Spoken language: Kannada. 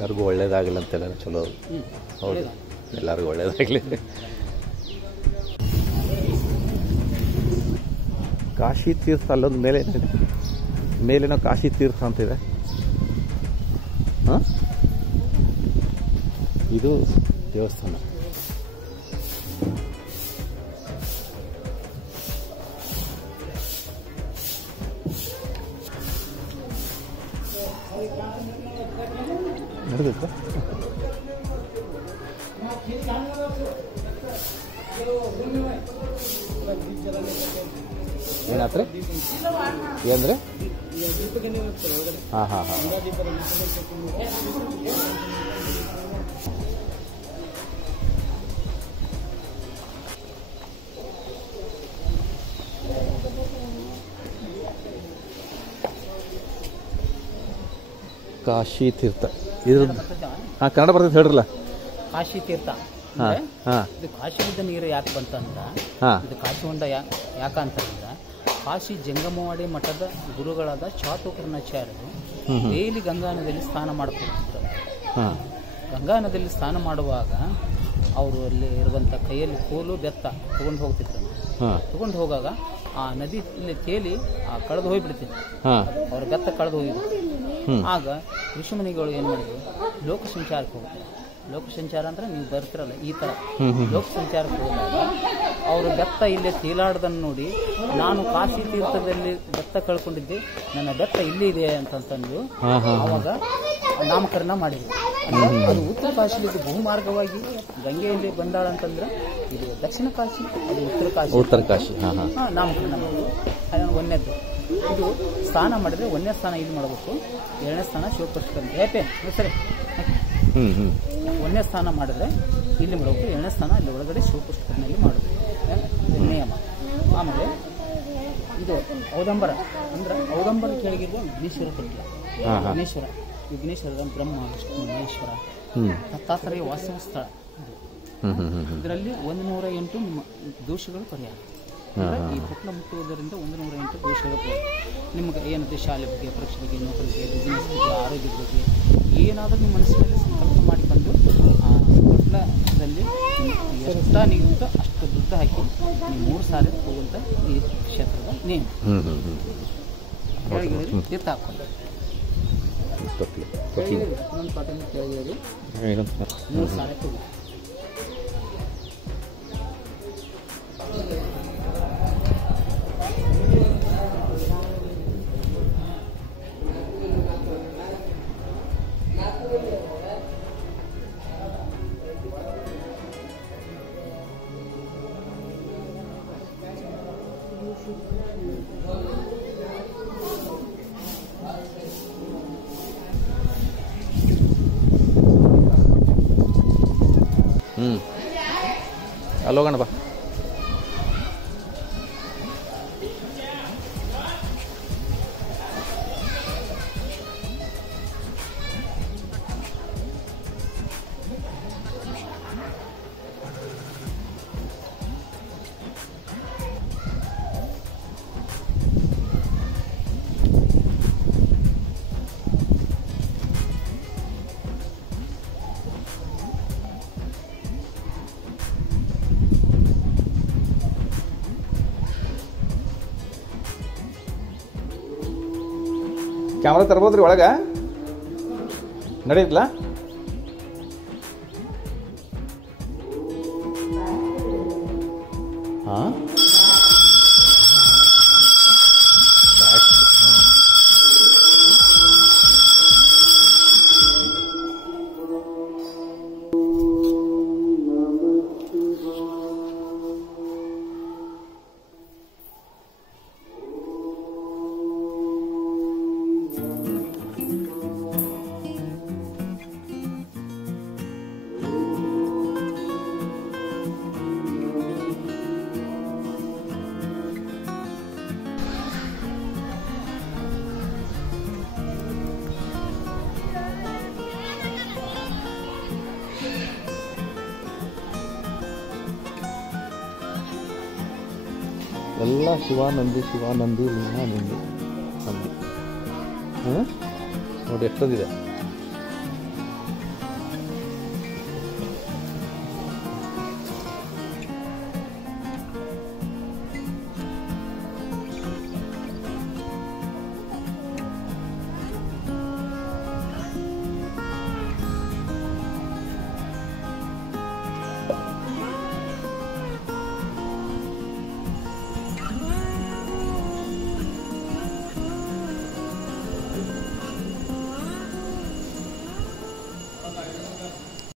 ಎಲ್ಲರಿಗೂ ಒಳ್ಳೇದಾಗಲಿ ಅಂತೆಲ್ಲ ಚಲೋ. ಹೌದು, ಎಲ್ಲರಿಗೂ ಒಳ್ಳೇದಾಗಲಿ. ಕಾಶಿ ತೀರ್ಥ ಅಲ್ಲೊಂದು ಮೇಲೇನೋ ಕಾಶಿ ತೀರ್ಥ ಅಂತಿದೆ. ಹಾಂ, ಇದು ದೇವಸ್ಥಾನ. ನಡೆದುತ್ತ ಏನಾತ್ರಿ ಏನಂದ್ರೆ? ಹಾಂ ಹಾಂ ಹಾಂ. ಕಾಶಿ ತೀರ್ಥ ಇದ್ರದ್ದು. ಹಾಂ, ಕನ್ನಡ ಬರ್ತೈತೆ ಹೇಳ್ರಲ್ಲ. ಕಾಶಿ ತೀರ್ಥ. ಹಾಂ ಹಾಂ. ಇದು ಕಾಶಿದ ನೀರು ಯಾಕೆ ಬಂತಂದ್ರ, ಇದು ಕಾಶಿ ಹೊಂಡ ಯಾಕಂತಂದ್ರ ಕಾಶಿ ಜಂಗಮವಾಡಿ ಮಠದ ಗುರುಗಳಾದ ಚಾತುಕರ್ಣಾಚಾರ್ಯರು ಡೈಲಿ ಗಂಗಾ ನದಿಯಲ್ಲಿ ಸ್ನಾನ ಮಾಡ್ಕೊಳ್ತಿದ್ರು. ಗಂಗಾ ನದಿಯಲ್ಲಿ ಸ್ನಾನ ಮಾಡುವಾಗ ಅವರು ಅಲ್ಲಿ ಇರುವಂತ ಕೈಯಲ್ಲಿ ಕೋಲು ಬೆತ್ತ ತಗೊಂಡು ಹೋಗ್ತಿದ್ರು. ತಗೊಂಡು ಹೋಗಾಗ ಆ ನದಿಯಲ್ಲಿ ತೇಲಿ ಕಳೆದು ಹೋಗ್ಬಿಡ್ತಿದ್ರು. ಅವ್ರ ಬೆತ್ತ ಕಳೆದು ಹೋಗಿದ್ರು. ಆಗ ಋಷಿಮುನಿಗಳು ಏನ್ ಮಾಡಿದ್ರು, ಲೋಕ ಸಂಚಾರಕ್ಕೆ ಹೋಗ್ತಾರೆ. ಲೋಕ ಸಂಚಾರ ಅಂದ್ರೆ ನೀವು ಬರ್ತಿರಲ್ಲ ಈ ತರ ಲೋಕ ಸಂಚಾರಕ್ಕೆ ಹೋದಾಗ ಅವರು ಬೆತ್ತ ಇಲ್ಲೇ ತೇಲಾಡದನ್ನು ನೋಡಿ, ನಾನು ಕಾಶಿ ತೀರ್ಥದಲ್ಲಿ ಬೆತ್ತ ಕಳ್ಕೊಂಡಿದ್ದೆ, ನನ್ನ ಬೆತ್ತ ಇಲ್ಲಿ ಇದೆ ಅಂತಂದು ಅವಾಗ ನಾಮಕರಣ ಮಾಡಿದ್ರು. ಅದು ಉತ್ತರ ಕಾಶಿಯಲ್ಲಿ ಬಹುಮಾರ್ಗವಾಗಿ ಗಂಗೆಯಲ್ಲಿ ಬಂದಾಳ ಅಂತಂದ್ರೆ ಇದು ದಕ್ಷಿಣ ಕಾಶಿ, ಅದು ಉತ್ತರ ಕಾಶಿ ನಾಮಕರಣ ಮಾಡಿದ್ರು. ಅದನ್ನು ಒಂದನೇದ್ದು. ಇದು ಸ್ನಾನ ಮಾಡಿದ್ರೆ ಒಂದನೇ ಸ್ನಾನ ಇಲ್ಲಿ ಮಾಡಬೇಕು, ಎರಡನೇ ಸ್ನಾನ ಶಿವಪುಷ್ಕರ ಹೇಪೆ ಸರಿ. ಒಂದನೇ ಸ್ನಾನ ಮಾಡಿದ್ರೆ ಇಲ್ಲಿ ಮಾಡಬೇಕು, ಎರಡನೇ ಸ್ನಾನ ಇಲ್ಲಿ ಒಳಗಡೆ ಶಿವಪುಷ್ಕರನಲ್ಲಿ ಮಾಡಬೇಕು, ನಿಯಮ. ಆಮೇಲೆ ಇದು ಔದಂಬರ ಅಂದ್ರೆ ಔದಂಬರ ಕೆಳಗಿರುವ ವಿಘ್ನೇಶ್ವರ ಕಟ್ಟಿಲ್ಲ. ವಿಘ್ನೇಶ್ವರದ ಬ್ರಹ್ಮ ವಿಷ್ಣು ಮಹೇಶ್ವರ ದತ್ತಾತ್ರೇಯ ವಾಸವ ಸ್ಥಳ. ಇದರಲ್ಲಿ 108 ನಿಮ್ಮ ದೋಷಗಳು ಪರಿಹಾರ. ಈ ಪುಟ್ಟ ಮುಟ್ಟುವುದರಿಂದ 108 ದೋಷಗಳು ಪರಿಹಾರ. ನಿಮ್ಗೆ ಏನಿದೆ ಶಾಲೆ ಬಗ್ಗೆ, ಪರೀಕ್ಷೆ ಬಗ್ಗೆ, ನೌಕರಿ ಬಗ್ಗೆ, ಬಿಸ್ನೆಸ್ ಬಗ್ಗೆ, ಆರೋಗ್ಯದ ಬಗ್ಗೆ ಏನಾದರೂ ನಿಮ್ಮ ಮನಸ್ಸಿನಲ್ಲಿ ಸಂಕಲ್ಪ ಮಾಡಿಕೊಂಡು ಆ ಪುಟ್ಟದಲ್ಲಿ ಎಷ್ಟು ನೀಗುತ್ತೋ ಅಷ್ಟು ದುಡ್ಡು ಹಾಕಿ ನೀವು 3 ಸಾರಿ ಹೋಗುವಂತ ಈ ಕ್ಷೇತ್ರದ ನೇಮ. ತೀರ್ಥ ಹಾಕೊಂಡು ಇನ್ನೊಂದು ಪಾಠ ಕೇಳಿದ್ರೆ 3 ಸಾರಿ ಹೋಗಿ. ಅಲ್ಲೋಗೋಣ ಬಾ. ಕ್ಯಾಮ್ರಾ ತರ್ಬೋದ್ರಿ ಒಳಗೆ? ನಡೆಯಲ್ಲ? ಹಾಂ, ಎಲ್ಲ ಶಿವಾನಂದಿ ಶಿವಾನಂದಿ ಲೀನಾನಂದಿ ನಂದಿ. ನೋಡಿ ಎಷ್ಟೊಂದಿದೆ.